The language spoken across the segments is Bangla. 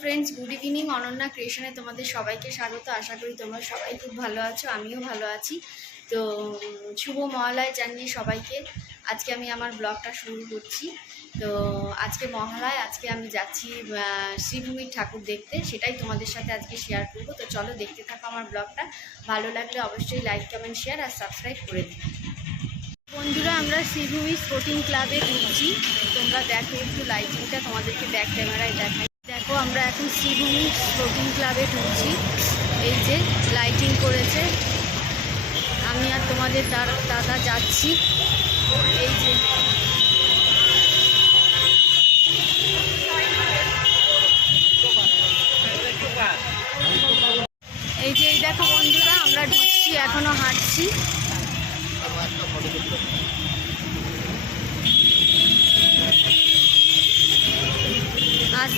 ফ্রেন্ডস গুড ইভিনিং অনন্যা ক্রিয়েশনে তোমাদের সবাইকে স্বাগত। আশা করি তোমরা সবাই খুব ভালো আছো, আমিও ভালো আছি। তো শুভ মহালয় জানিয়ে সবাইকে। আজকে আমি আমার ব্লগটা শুরু করছি। তো, আজকে মহালয়, আজকে আমি যাচ্ছি শ্রীভূমির ঠাকুর দেখতে। সেটাই তোমাদের সাথে আজকে শেয়ার করব। তো চলো দেখতে থাকো আমার ব্লগটা। ভালো লাগলে অবশ্যই লাইক কমেন্ট শেয়ার আর সাবস্ক্রাইব করে দিও। বন্ধুরা, আমরা শ্রীভূমি স্পোর্টিং ক্লাবে ঘুরছি তোমরা দেখো, একটু লাইটিংটা তোমাদেরকে ব্যাক ক্যামেরায় দেখাই। দেখো, আমরা এখন শ্রীভূমি স্পোর্টিং ক্লাবে ঢুকছি। এই যে লাইটিং করেছে। আমি আর তোমাদের দাদা যাচ্ছি। এই যে। এই যে, এই দেখো বন্ধুরা, আমরা ঢুকছি, এখনও হাঁটছি।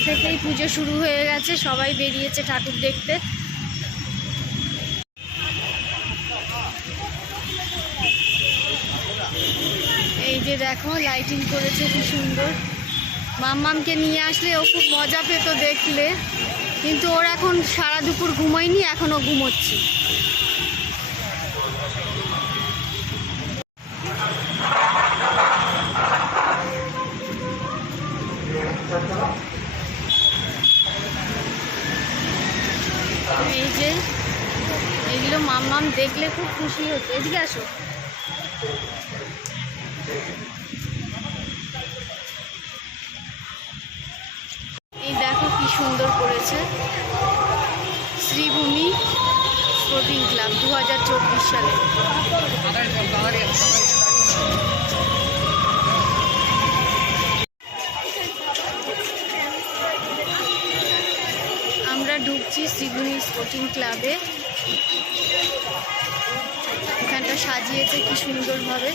থেকেই পুজো শুরু হয়ে গেছে, সবাই বেরিয়েছে ঠাকুর দেখতে। এই যে দেখো লাইটিং করেছে কি সুন্দর। মাম্মামকে নিয়ে আসলে ও খুব মজা পেত দেখলে। কিন্তু ওর এখন সারা দুপুর ঘুমায়নি, এখনও ঘুমোচ্ছে। এগুলো মাম্মাম দেখলে খুব খুশি হতো। এদিকে আসো। এই দেখো কি সুন্দর করেছে। শ্রীভূমি স্পোর্টিং ক্লাব দু হাজার চব্বিশ সালে। আমরা ঢুকছি শ্রীভূমি স্পোর্টিং ক্লাবে এখানটা সাজিয়েছে, কি সুন্দরভাবে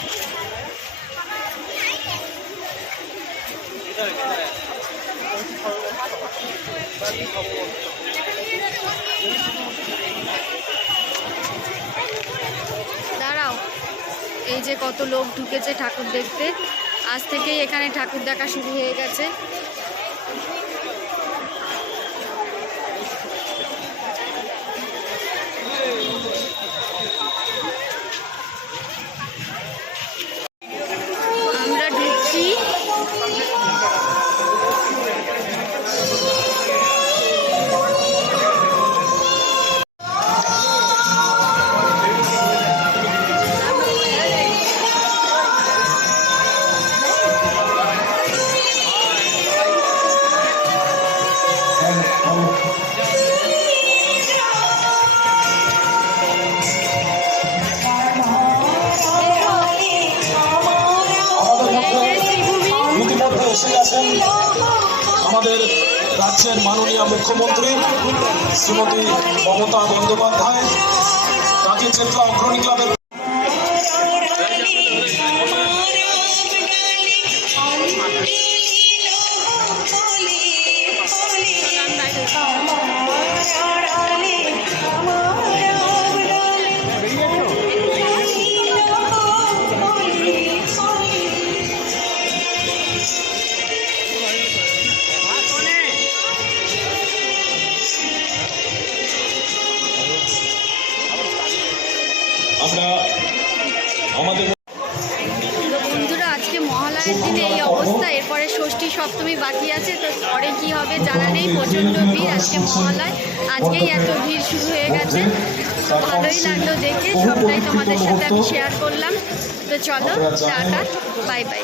দাঁড়াও। এই যে কত লোক ঢুকেছে ঠাকুর দেখতে। আজ থেকেই এখানে ঠাকুর দেখা শুরু হয়ে গেছে। এসে আছেন আমাদের রাজ্যের মাননীয় মুখ্যমন্ত্রী শ্রীমতী মমতা বন্দ্যোপাধ্যায় রাজীব চেতলা অগ্রণী ক্লাবের দিনে এই অবস্থা, এরপরে ষষ্ঠী সপ্তমী বাকি আছে, তো পরে কি হবে জানা নেই, প্রচণ্ড ভিড় আজকে মহালয়, আজকেই এত ভিড় শুরু হয়ে গেছে। তো ভালোই লাগল দেখে, সবটাই তোমাদের সাথে আমি শেয়ার করলাম। তো চলো, টাটা বাই বাই